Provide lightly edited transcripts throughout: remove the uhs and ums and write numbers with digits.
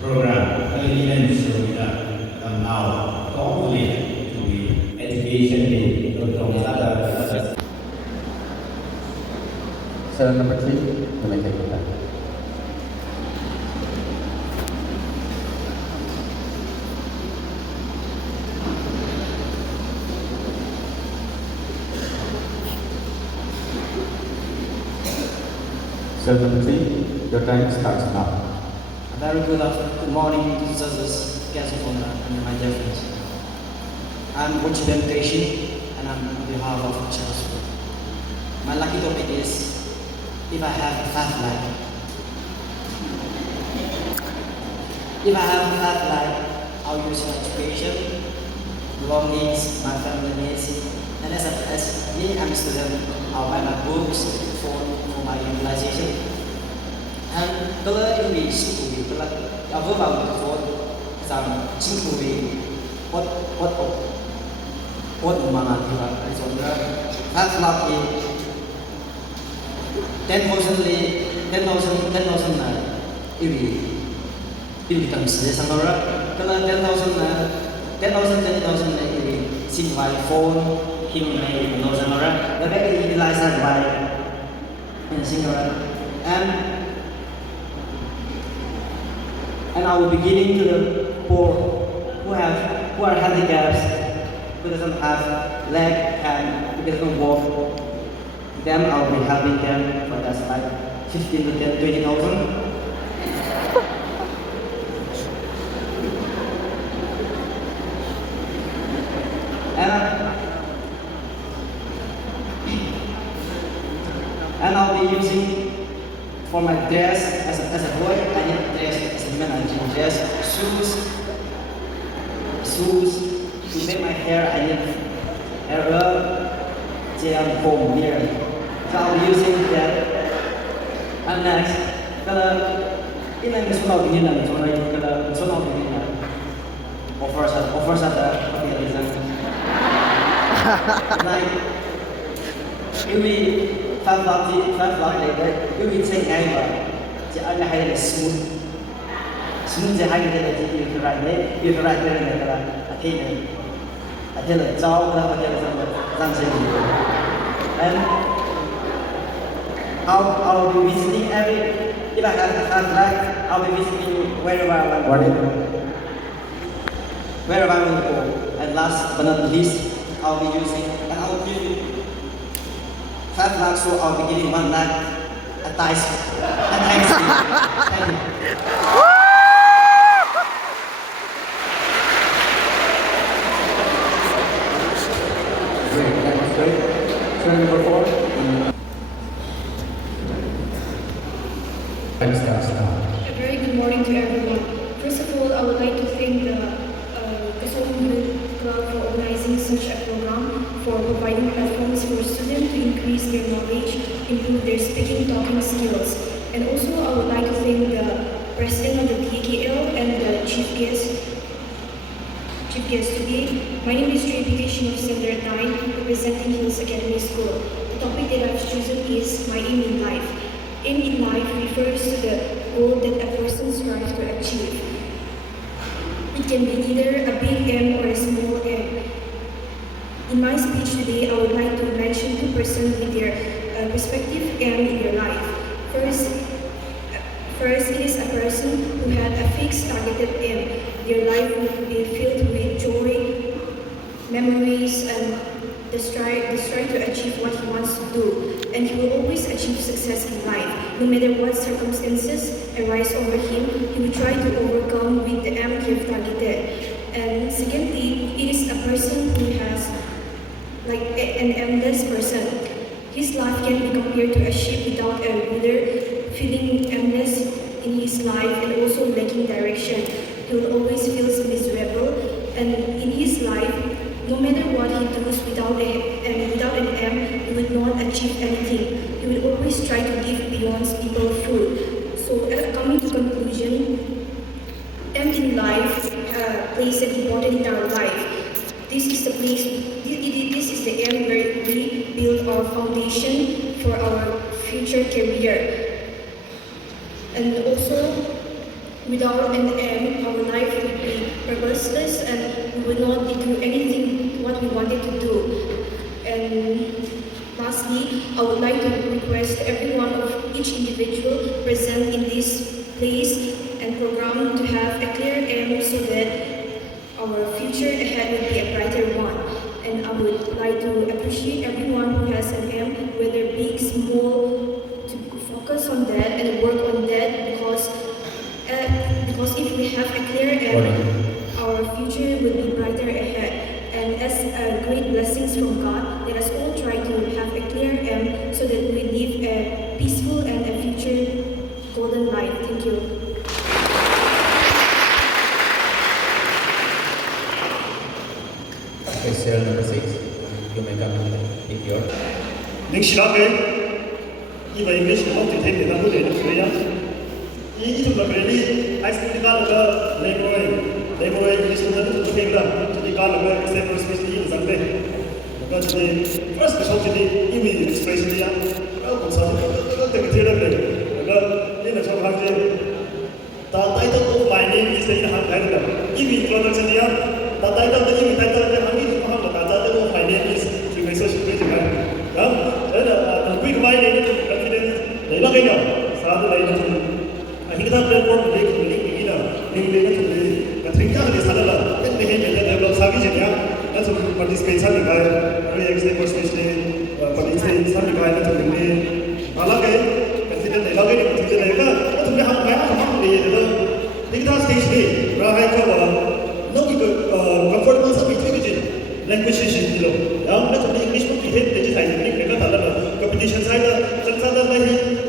program early so now hopefully to be education in other. So number 3, you may take it back. So number 3, your time starts now. Very good morning to the guest and my dear friends. I'm Sub-Div.HQ and I'm on behalf of Chelsea. My lucky topic is if I have 5 lives. If I have 5 lives, I'll use my education, belongings, my family needs, and as me, I'm a student, I'll buy my books for my utilization. And kalau ini studi, kalau aku bangun phone, rằng chính phủ what mana dia, soalnya fast lap ini 10,000 na ini kita mesti sangat kalau 10,000 na ini sim by phone, him may know sangat, tapi ini license by sangat and I will be giving to the poor who are handicapped, who doesn't have leg, hand, who doesn't walk. Them I will be helping them, but that's like 15 to 20,000. And I'll be using for my dress as a boy, I need dress as a man, I need dress, shoes, to make my hair, I need hair up, gel, comb, mirror. So I'll be using that. And next, kalau ini yang sudah begini, sudah begini, offer satu materialism. Like, ini 5 lap later, we will take over. The other hand is smooth the hand that you can write there, you can write there and I tell it, and I'll be visiting if I have life, I'll be visiting wherever I want to go. And last but not least, I'll be using, and I'll give you 5 lakhs, so I'll be giving 1 lakh a thanks. Thank you. Great, that was great. So number 4. Time starts now. A very good morning to everyone. First of all, I would like to thank the KASOM Club for organizing such a program, for providing platforms for students to increase their knowledge, improve their speaking, talking skills. And also, I would like to thank the president of the TKL and the chief guest today. My name is Sub-Div.HQ of 17th-18th, representing Hills Academy School. The topic that I've chosen is my aim in life. Aim in life refers to the goal that a person strives to achieve. It can be either a big aim or a small aim. In my speech today, I would like to mention 2 persons with their respective aim in their life. First, it is a person who had a fixed targeted aim. Their life will be filled with joy, memories, and the strive to achieve what he wants to do. And he will always achieve success in life. No matter what circumstances arise over him, he will try to overcome with the aim he has targeted. And secondly, it is a person who has like an aimless person. His life can be compared to a ship without a ruler, feeling aimless in his life and also lacking direction. He will always feel miserable, and in his life, no matter what he does without an aim, he will not achieve anything. He will always try to give beyond people food. So coming to conclusion, aim in life plays an important in our life. This is the place. This is the aim where we build our foundation for our future career. And also, without an aim, our life would be purposeless and we would not be doing anything what we wanted to do. And lastly, I would like to request every one of each individual present in this place and program to have a clear aim so that our future ahead will be a brighter one. And I would like to appreciate everyone who has an aim, whether big, small, to focus on that and work on that because if we have a clear aim, our future will be brighter ahead. And as great blessings from God, let us all try to have a clear aim so that we live a peaceful and a future golden life. Thank you. Question number 6. You may come if you're. 닝시라게 이바 잉글리시 먹지 되는 나도 되는 거야. 이 정도 그래니 아이스크림 가르가 레고에 잉글리시는 좀 되는다. 저기 가르가 엑셀 스페셜리 인상돼. 그러니까 저기 first 저기 이미 익스프레션이야. 그거 사실 되게 대단해. 그러니까 얘는 저 한제 다 타이틀 오브 마이 네임 이즈 인 한가이다. 이미 인트로덕션이야. 다 타이틀 이미 타이틀 한기 좀 하고 다 타이틀 오브 마이 네임 이즈 지금 소셜 미디어가 quick mind and confidence. They look at Sada I think that platform they can link to think of this other and they develop savage. That's what participate some guy, very example, especially participate some guy that's a really Malaka, consider the login to the Lega, to be how think that stage, right? No comfortable subject. Language is below. Let's be English book behave digitizing competition side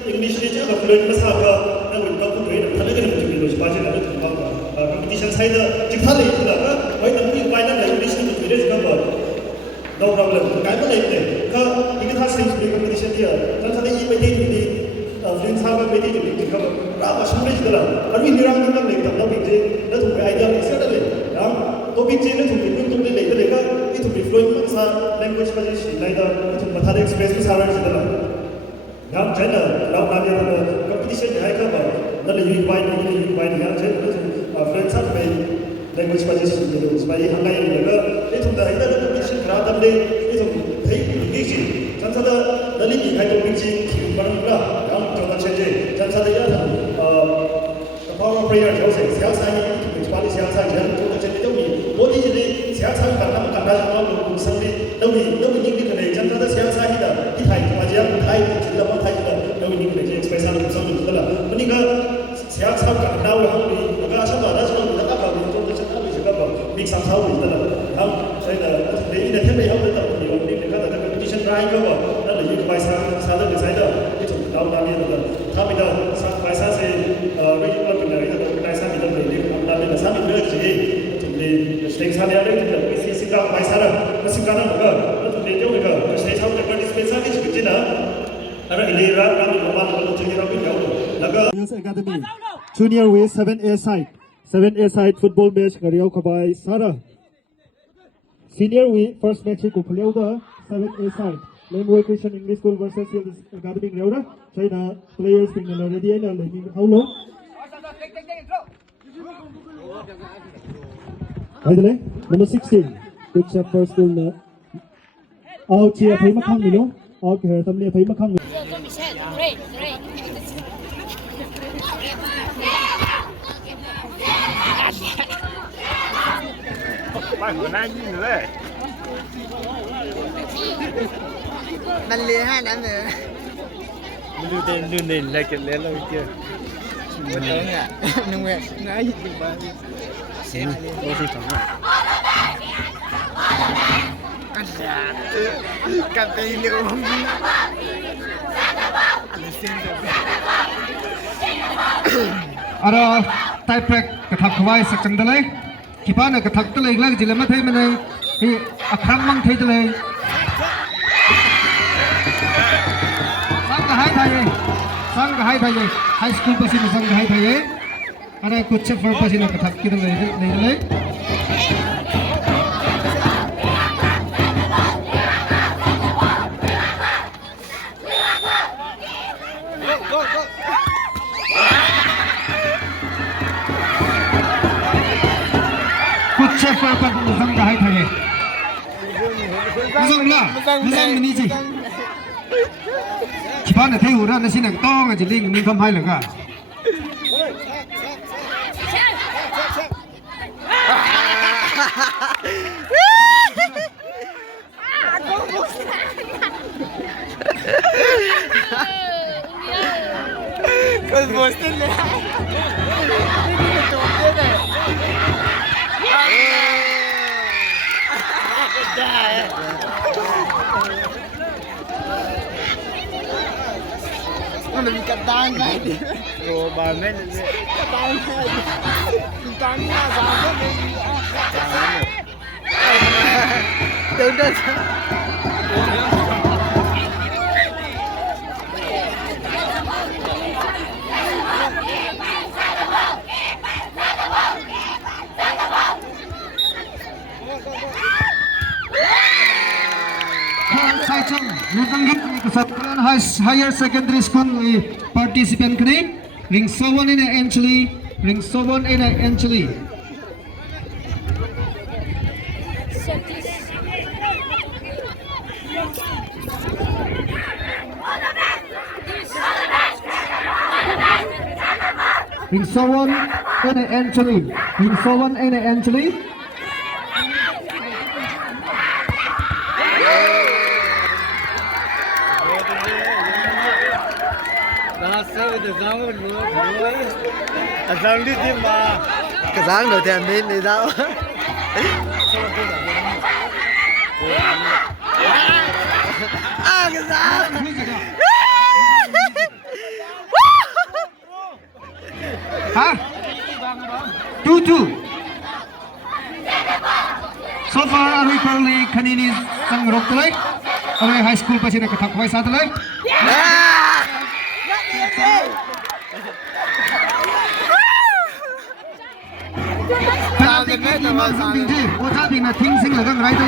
English nature of fluent Masaka, and will talk to great Telegram to be budget competition side Chitali, why the movie by the English to the number. No problem. I believe them. You can have things to competition here. That's how they imitate the fluent Saba waiting to be covered. Rama Shumrich, I mean, you're on the lake of the big day. That's what I done certainly. Topic change to be to the later, it will be fluent language position, neither to Matha express the Sarah. Now, gender, now, competition, I cover, not a unique by the young friends have made language position, by Hungary, it will the competition rather than it will take engaging. Some other the living had to be Baranga, down to the change, some other the power of prayer, Joseph, Siasai, which one is Siasai, to the change. What is it? Siasai, Kanakan, something, no, we need to connect, and other Siasai, the Thai, no, we need to express something to the love. When you go, Siasai, now we're hungry, the Gasaba, that's what the Kappa, we told the Chapel is a couple, make some how with the love. They in the temple help with the competition right over, not the youth by Southern decider, it's down the Tamida, by Sase, regular organizer, the Sami Village, the Stakes Hallelujah, we see Sika by Sarah, the Sikana, the Yoga, the State House of Participation, which dinner. Academy, Junior with 7A side. 7A side football match Karioka by Sarah. Senior with first match Kukuleuda, 7A side. Language Christian English School versus Academy Reuda. China players being already and how long? Number 16. Good chap first school. Out here, Paymakang, you know. Out here, somebody Paymakang. Mình liền hai năm nữa. Mình lên lại cái lên lâu chưa? Mình tưởng à, nung nghe nói gì ba. Xin, tôi thì chọn. Anh già, cà phê luôn. Anh xin được. Ada type track kathak khwai sak chang dalai kipana kathak talai lag jilama thai manai hi akhram mang thai dalai sang ka hai thai high school pasin sang ka hai thai ada coach for pasin kathak ki dalai Go. far pa musang kahai thaye musang la musang ni ji khipa na thei ura na sinak tong a ji ling min kham hai langa Con Boston le nó bị cắt tan cái gì rồi bà mẹ cắt tan cái tan ra sao đừng đừng Higher secondary school participant kini ring someone in Anjali ring someone in Anjali ring someone in Anjali ring someone in Anjali Giang đi tìm mà cái Giang đầu tiên đến để đâu cái Giang hả 2-2 so far are we currently kanini sang rok tulay are high school pa sila kathak sa tulay cô cha thì là thinh sinh là gần đấy thôi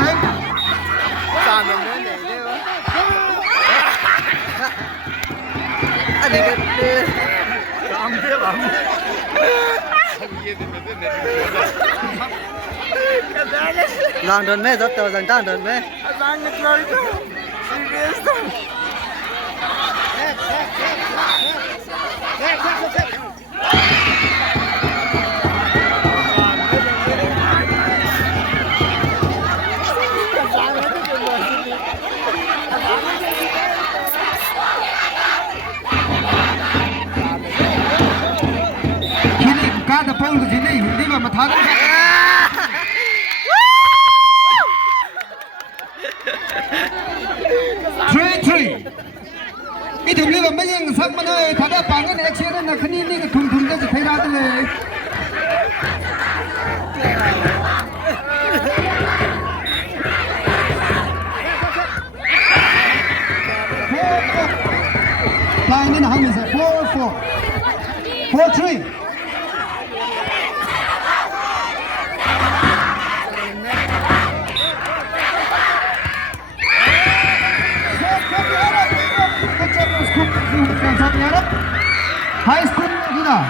anh ấy cái làm thế lắm làm đồn mẹ rất tao dành ta đồn mẹ dành được rồi the pole của chị đi vào mà thắng 3-3 cái thùng này mấy người sắc mà nơi thằng đã bằng cái này chia nên là cái này cái thùng cái gì thấy ra thế này lại nên là hai người sẽ 4-3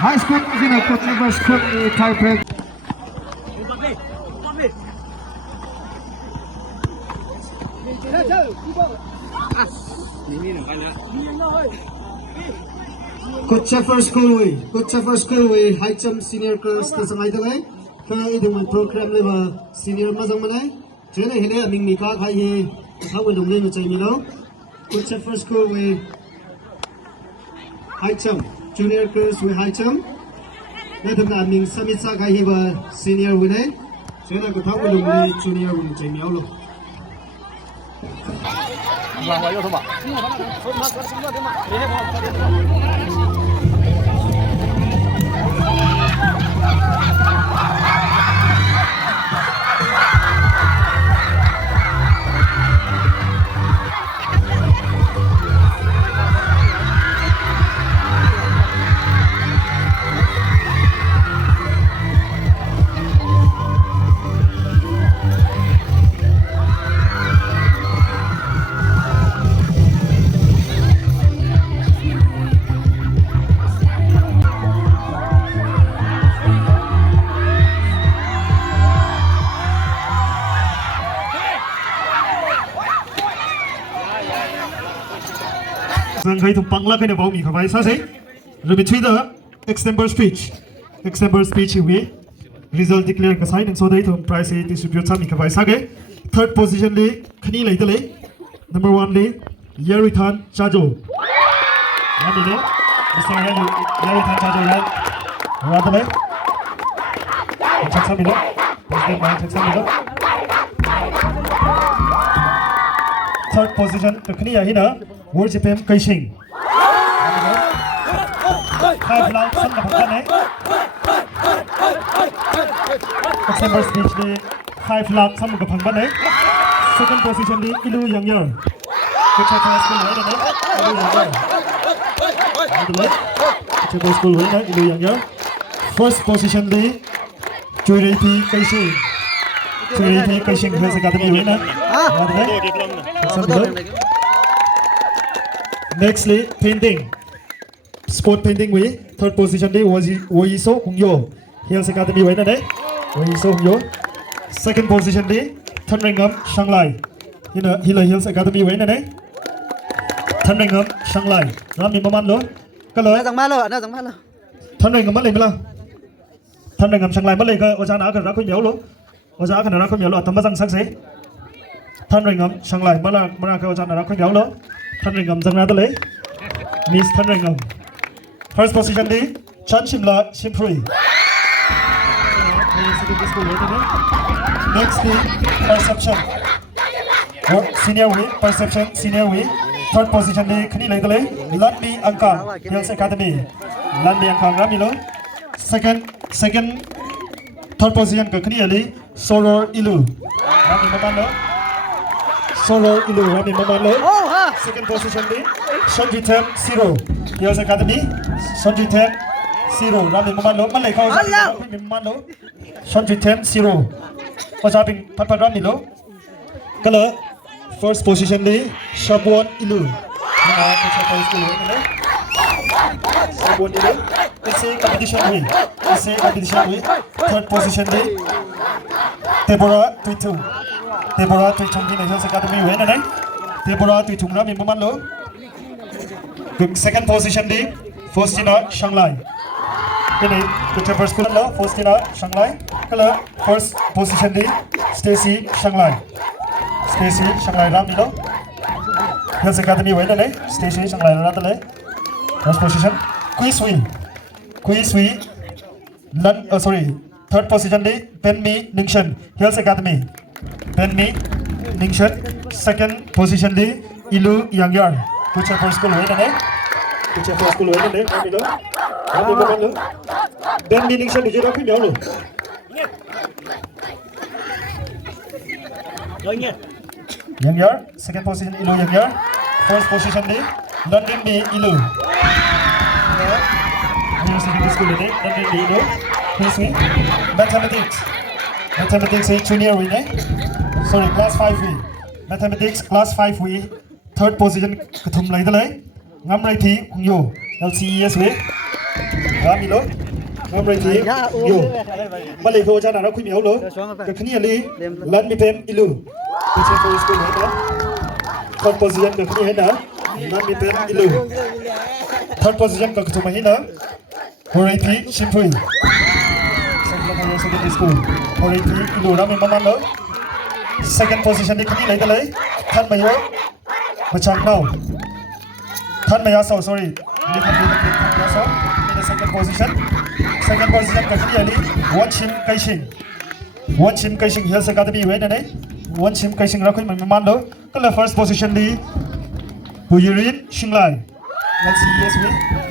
high school zina controversial school type Good Shepherd School we high jump senior girls ta samai ta lai ka idum program le ba senior ma jang manai jene hele ming mi ka khai he thau dum le no chai mi lo Good Shepherd School we high jump junior girls we high jump le dum na ming samit sa khai he ba senior we nei jene ko thau dum le junior we chai mi lo Vâng, vào vô thôi Sang khai thum pangla khai na bau mi khabai sa sei. Between the extempore speech we result declare ka sign and so they thum prize distribute sa mi khabai sa ge. Third position le khani lai le. Number 1 le Yerithan Chajo. What do you know? Mr. Yerithan Chajo ya. What le? Check some milo. President man check some milo. Third position khani ya hina worship him Kaishing. 5 lakh सब भगवान है Example speech ने 5 लाख सब भगवान है Second position ने इलू younger कुछ अच्छा स्कूल है ना इलू स्कूल है ना इलू यंगर First position ने चुरेपी कैशिंग वैसे काटने हुए ना Next ले painting Sport painting we third position day was Woiso Hungyo Hills Academy way na Woiso Hungyo second position day Thunringam Shanglai Hila Hills Academy way na Thunringam Shanglai Rami Maman lo Kalo Thằng má lo Thunringam malay mala Thunringam Shanglai malay ka oja na ka ra ko nyaw lo oja ka na ra ko nyaw lo atam bazang sang se Thunringam Shanglai mala ka oja na ra ko nyaw lo Thunringam jang na dale Miss Thunringam First position di Chan Shimla Shimpri. Next di Perception. Senior way, Perception, Senior way. Third position di Khani lai dale Landi Angkang Hills Academy. Landi Angkang Ramilo. Third position ka Khani ali Soror Ilu. Rami Mamalo. Soror Ilu Rami Mamalo. Second position di Sanjitem Zero Hills Academy Sanjitem Zero Rami Mamalo Malay kau Rami Mamalo Sanjitem Zero Pasaping Papa Rami lo Kalau first position di Shabuan Ilu Shabuan Ilu Essay competition we Third position di Deborah Tuitung di Hills Academy we na Deborah Tuitung Rami Mamalo Second position di Faustina Shanglai. Ini kita first school lo Faustina Shanglai. Kalau first position di Stacy Shanglai. Rami lo. Hills Academy way na Stacy Shanglai na tale. First position. Quiz we. Third position di Penmi Ningshan Hills Academy. Penmi Ningshan. Second position di Ilu Yangyar. Kucha first school way na Ramilo. Rami Mamalo. Ben meaning siya ni Jero Pinyaw lo. Yangyar. Second position Ilu Yangyar. First position di London ni Ilu. Second school ni London ni Ilu. Mathematics junior we class 5 we. Mathematics class 5 we. Third position kathum lai dalai ngam rai thi yo LCES we Ramilo ngam rai thi yo malai ko jana ra khumi lo ka khni ali lan mi pem ilu teacher for school he na third position ka khni he na lan mi pem ilu third position ka kathum hi na horai thi shimpui Samla secondary school horai thi ilu Rami Mamalo second position ni khni lai dalai than mayo Macam now, Than Mayaso, sorry, in the second position kaki ali Wan Shim Kaishing Hills Academy way na Wan Shim Kaishing rakoi mamando kala first position di Buyirin Shinglai. Let's see yes we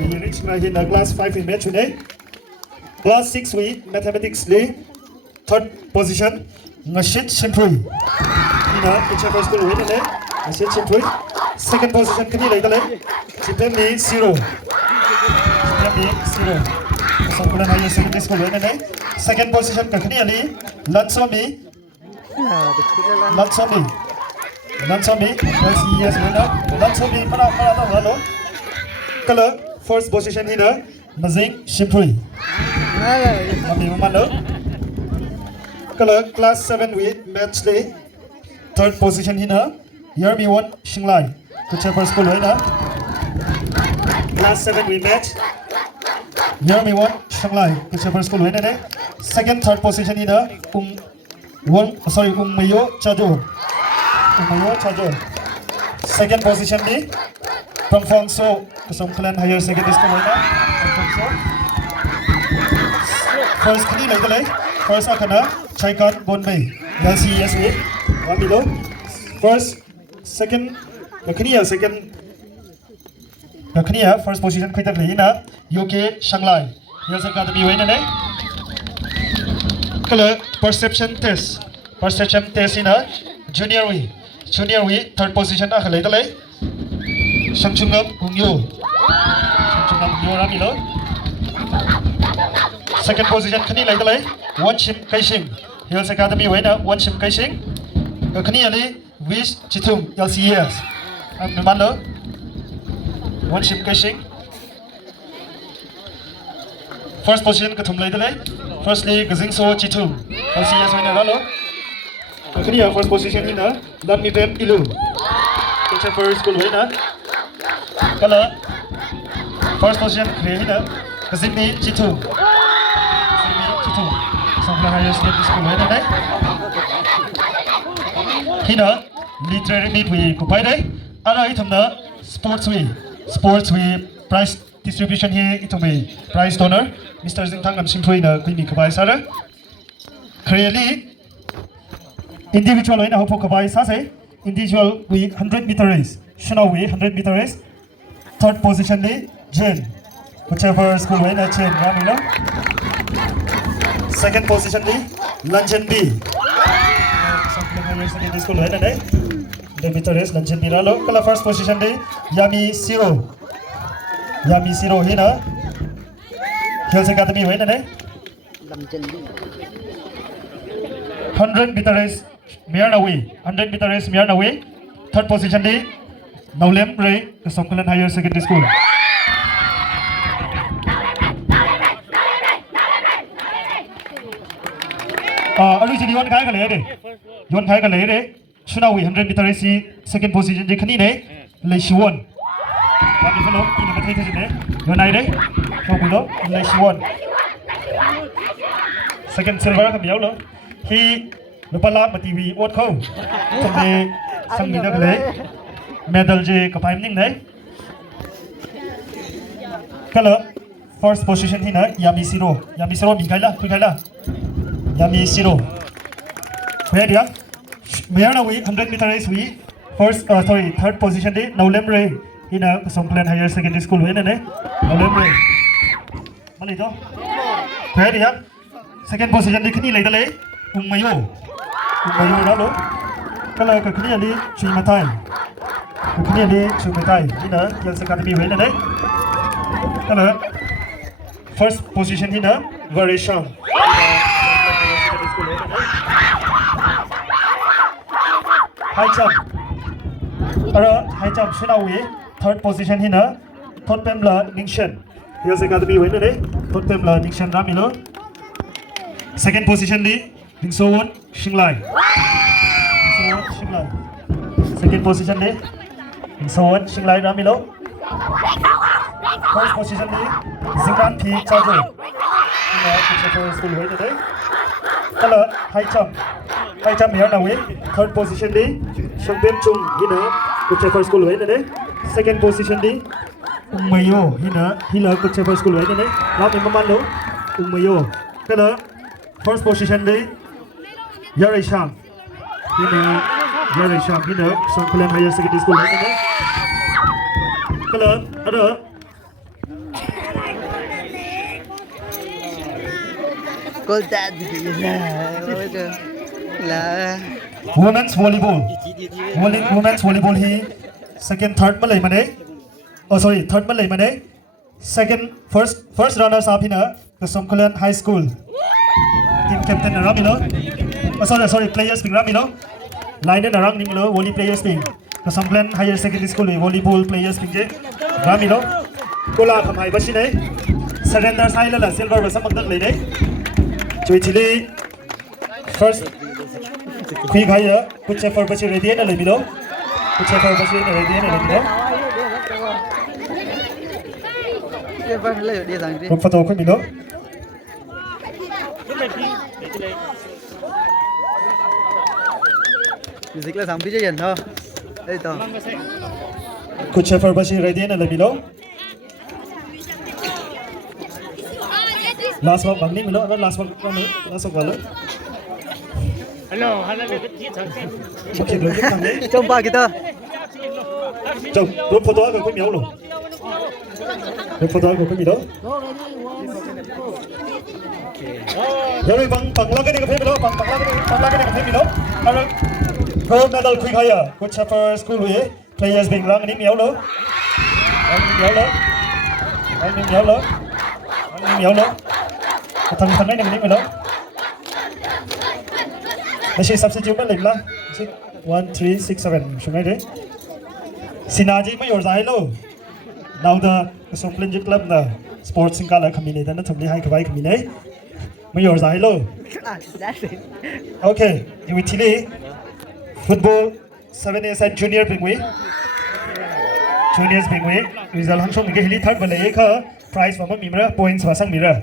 Buyirin Shinglai in class 5 in match today. Class 6 we mathematics li third position Ngashit Shimpui. Ina teacher first school way na Second position kini lai dalai Chipemni zero Sampulan higher secondary school way na second position ka kini ali Lansomi yes we na Lansomi para ta halo kala first position hina Mazing Shimpui Mami Mamalo kala class 7 we match day third position hina Yermi Wan Shinglai Kucha first school way na Last 7 we met. Jeremy won Shanghai. Good first school win today. Second, third position in the Mayo Chajo. Second position di Pang Fong So Kasong Clan Higher Secondary School winner. First kini lagi lagi. First akana Chaikan Bonbei. LCS with Ramilo. First, second. First position kita lagi na UK Shanghai. Here's Academy winner today. Kalau perception test ini junior we third position dah kalau itu lagi Shangchungam Hungyo Ramilo. Second position kini lagi lagi One Shim Kaishing. Here's Academy winner One Shim Kaishing. Kini ni Wish Chitung LCS. Memang lo One Shim Kaishing. First position ketum lagi lagi. Firstly Gazingso Chitung LCS winner lalu. Kini first position ini dan Mipem Ilu. First school winner. Kalau first position ini Gazingmi Chitung. Sampai higher secondary school winner deh. Kini literary meet we kupai deh. Ada item na sports we prize distribution here itu me prize donor. Mr. Zingtang am simply na kini kupai sada. Clearly individual winner hope kupai sase. Individual we 100 meter race. Shuna we 100 meter race. Third position di Jen. Whichever school winner Jen Ramilo. Second position di Lanchen B. Sampai higher secondary school winner deh. 100 meter race Lanchen B lalu. Kalau first position di Yami Siro hina. Hills Academy winner deh. 100 meter race Myanmar away. Third position di Naulem Ray Kasongkulan Higher Secondary School. Aduh jadi yon kai kalai deh. Sunawi 100 meter race second position di kini deh. Leishwon. Kami follow ini betul tu je. Yon ai deh. Kau follow Leishwon. Second silver kami jauh lo. He lupa lah mati we what kau. Sampai sang mina kalai. Medal je kapai mending deh. Kalau first position ni na Yami Siro minkai lah. Yami Siro. Where dia? Myanmar we 100 meter race we third position di Naulem Ray ina Kasongkulan Higher Secondary School winner ne Naulem Ray. Mana itu? Where dia? Second position di kini lagi dalai Ungmayo lalu. Kalau ke kini di Chuimatai ina Hills Academy winner ne. Kalau first position ina Varisham. High jump Shinawi third position hina third pemla Ningshan. Here's Academy winner deh. Third pemla Ningshan Ramilo. Second position di Ningsowon Shinglai. Second position di Ningsowon Shinglai Ramilo. First position di Zingran P Chajo. School winner deh. Kalau high jump Myanmar third position di Shangben Chung hina Kuchefer School winner deh. Second position di Ungmayo hina Kuchefer School winner deh. Lalu memang lo Ungmayo. Kalau first position di Yarisham hina Songkulan Higher Secondary School winner deh. Kalau ada Women's volleyball he second third Malay mane. Third Malay mane. First runners up hina Kasongkulan High School. Team captain Ramilo. Players ping Ramilo. Line narang nimlo volley players ping. Kasongkulan Higher Secondary School volleyball players ping je Ramilo. Kola kamai basine. Surrender silala silver basamak lei deh. Cuci first quick higher Kuchefer basi ready na lebih lo. Cái vâng lấy đi rằng đi. Group photo khuyên mình đó. Music là sang bây giờ hiện thôi. Đây tao. Coach Sheffer basi ready na labi lo. Last one bang ni mình đó, last one vào. Hello, hello, cái Okay, rồi cái thằng đấy. Trông ba kita. Chồng, group photo của cái miếu luôn. Group photo của cái gì đó. Rồi bằng la cái này có phép đó, bằng la cái này có phép gì đó. Rồi, gold medal quick hire, Coach Sheffer School với players bình răng ní miếu đó. Miếu đó. Thằng này ní đó. Đây là substitute bên lịch là 1, 3, 6, 7 xuống ngay đấy. Sinaji mới ở giải luôn. Now the Songplen Youth Club the sports sinh là community nó thầm đi hai cái vai community mới ở giải luôn. Okay, you will tell football 7 and junior pingui. Juniors pingui. Result hang song cái hili third và lấy cái prize và mất mì nữa points và sang mì nữa.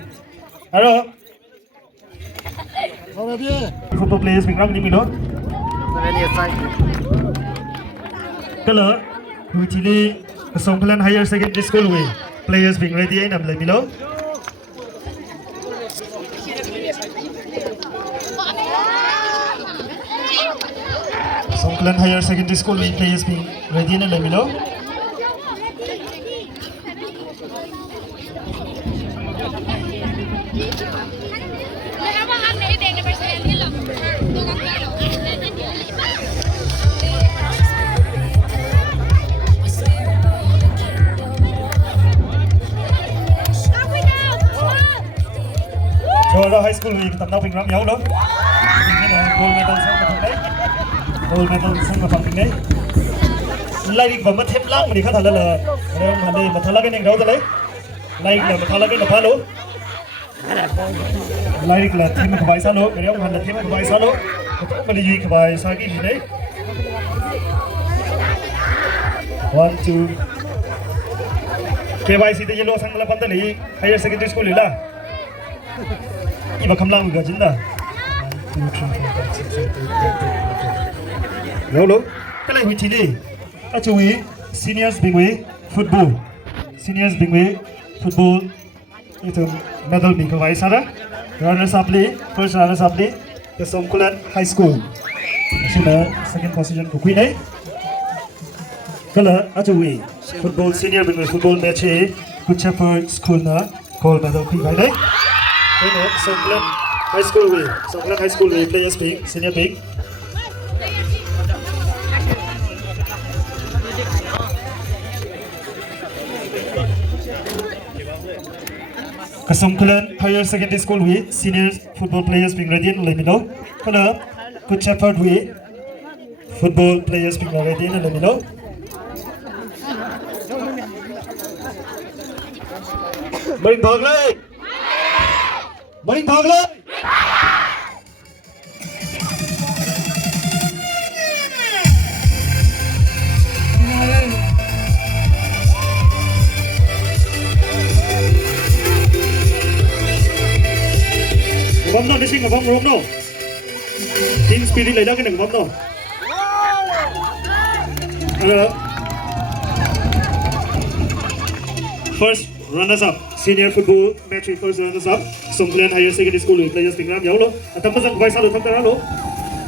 Alo. Football players mình răng đi mình đó. Cái lỡ, người chỉ đi Songplen Higher Secondary School way players being ready nằm lại mình đó. Songplen Higher Secondary School way players being ready nằm lại mình đó. Rồi high school thì tầm nào bình rắm yếu đó. Gold medal sang mà thằng đấy. Gold medal sang mà thằng đấy. Lại đi vào mất thêm lăng mà đi khá thật là mà đi mà thằng lá cái này đâu ra lấy. Lại là mà thằng lá cái là phá lỗ. Lại là thêm một vài sao lỗ, cái đó mà là thêm một vài sao lỗ. Mà đi duy cái vài sao cái gì đấy. 1, 2. KYC thì yellow sang là phân tần lý higher secondary school là. Iba kamlang ga jinda. 1, 2, 3, 4, 5, 6, 7, 8, 9, 10. Yo lo. Kalai hui chili. Achui seniors bingwe football. Seniors bingwe football. Itu medal mi kawai sara. Runners up li, first runners up li. The Songplen High School. Sina second position của quý đấy. Kala achui football senior bingwe football match e Coach Sheffer School na gold medal quý vậy đấy. Đây là Songplen High School way. Songplen High School way players big, senior big. Songplen Higher Secondary School way senior football players being ready in Lemino. Kala Coach Sheffer way football players being ready in Lemino. Mình thằng lên. Mình thằng lên. Bấm nó đi xin bấm bấm nó. Team spirit lấy ra cái này bấm nó. First runners up senior football match first runners up Songplen Higher Secondary School players being ram yolo atam pasang vai salu tham tara lo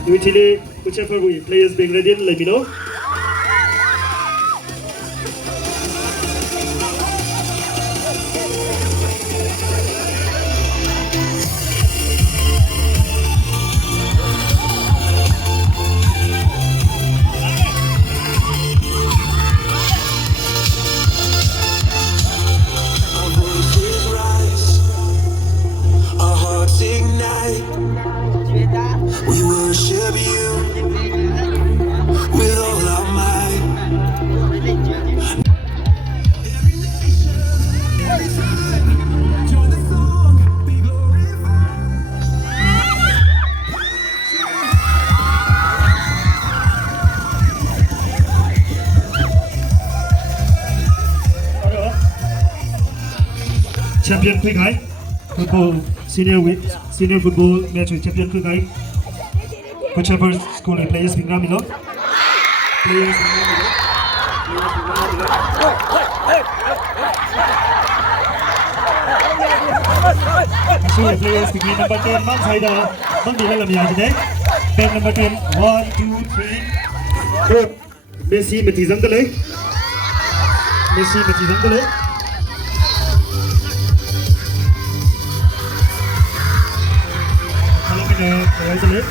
you chile Coach Sheffer players being ready let me know. We worship you with all our champion คือใคร football senior football match champion คือใคร whichever school players พิงรามิโล players พิงรามิโล Actually, players between number 10 Mang Saida, Mang Di Halam Yang today. Ben number 10, 1, 2, 3. Good. Messi mati zang dale. Messi mati zang dale. Kalau kena kawai dale.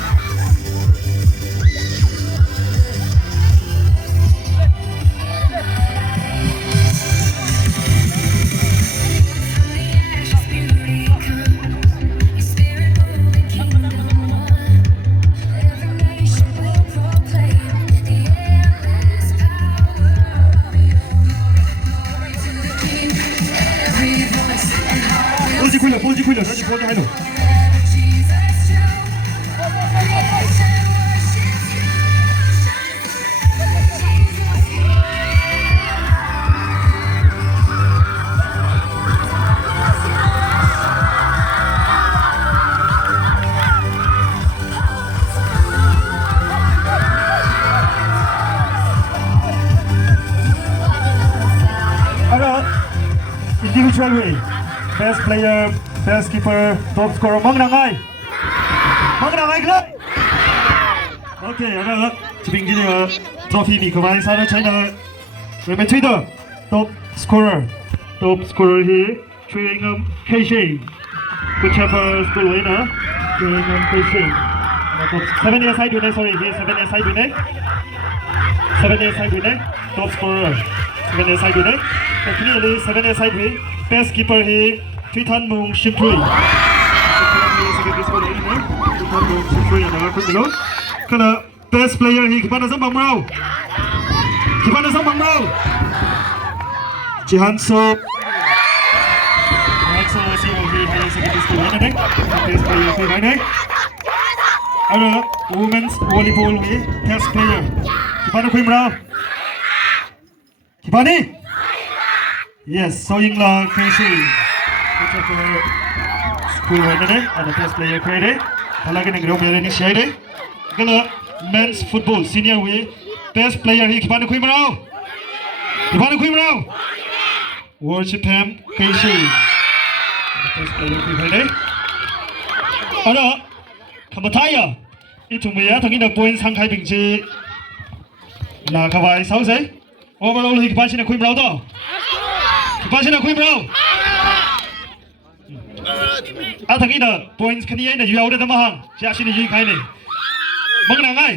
Polji kuila, nanti polji hai lo. Ada individual way, best player. Best keeper, top scorer, Mang Nangai kelai. Okay, ada chiping gini trophy ni kemarin sana China. Remember Twitter, top scorer he Tringham KC, whichever school winner, Tringham KC. 7 years side winner, sorry, he 7 years side winner. 7 years side winner, top scorer. 7 years side winner. Clearly 7 years side winner. Best keeper he. Triton Mung Shimtrui. Triton Mung Shimtruiนะครับคุณผู้ชมขณะ best player ที่คิดว่าจะบังเราจิฮันโซซีโอวีให้สกิลสกูลนั่นเอง best player คือใครเนี่ยอะไร women's volleyball ที่ best player คิดว่าจะคุยเราคิดว่านี่ yes โซยิงลาเคซี่school winner day and the best player credit. Halagi ng group player ni siya day. Kala men's football senior way best player he kipano kuy maraw. Worship him KC. The best player kuy day. Ano? Kamataya. Itumaya tangin na points hang kai bingji. Na kawai sao say? Overall he kipasin na kuy maraw to. Kipasin na kuy maraw. Atang ina points kaniya na yuyaw na tamahang siya sinigay kain eh. Mang Nangai.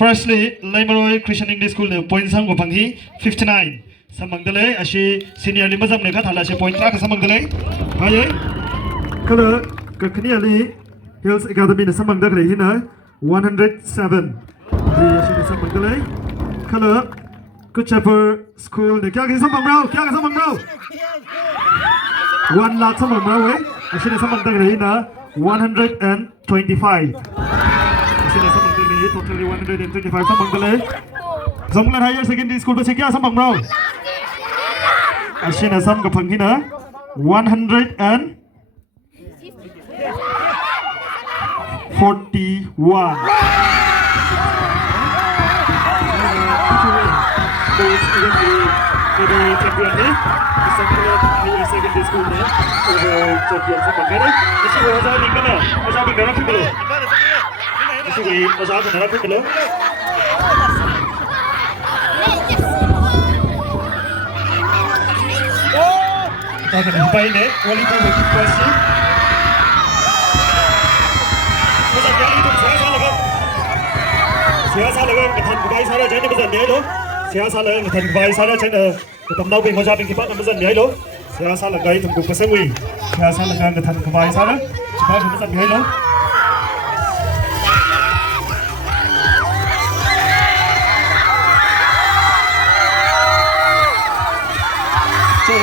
Firstly, Lemeroy Christian English School na points hang wapanghi 59. Sa Magdalay asi senior limazam na kathala siya point track sa Magdalay. Kaya kala kaniya li Hills Academy na sa Magdalay hina 107. Di siya sa Magdalay. Kala Good Shepherd School na kaya sa Magdalay. 1 lakh sa mga way. Asina sa Magdalay na 125. Asina sa Magdalay totally 125 sa Magdalay. Sa mga higher secondary school ba siya sa Magdalay? Asina sa mga panghina 141. Secondary school na champion sa Magdalay. Kasi masabi ka na. Masabi ka na rin dalo. Kasi masabi ka na rin dalo. Taka na hipay na. Wali po mag-question. Masabi ka ito. Siya sa lagang kathan kubay sana dyan na mazan niya ito. Siya sa lagang kathan kubay sana dyan na katamnaw pa yung masabing kipa na mazan niya ito. Siya sa lagay itong kupasangwi. Siya sa lagang kathan kubay sana. Siya sa mazan niya ito. So,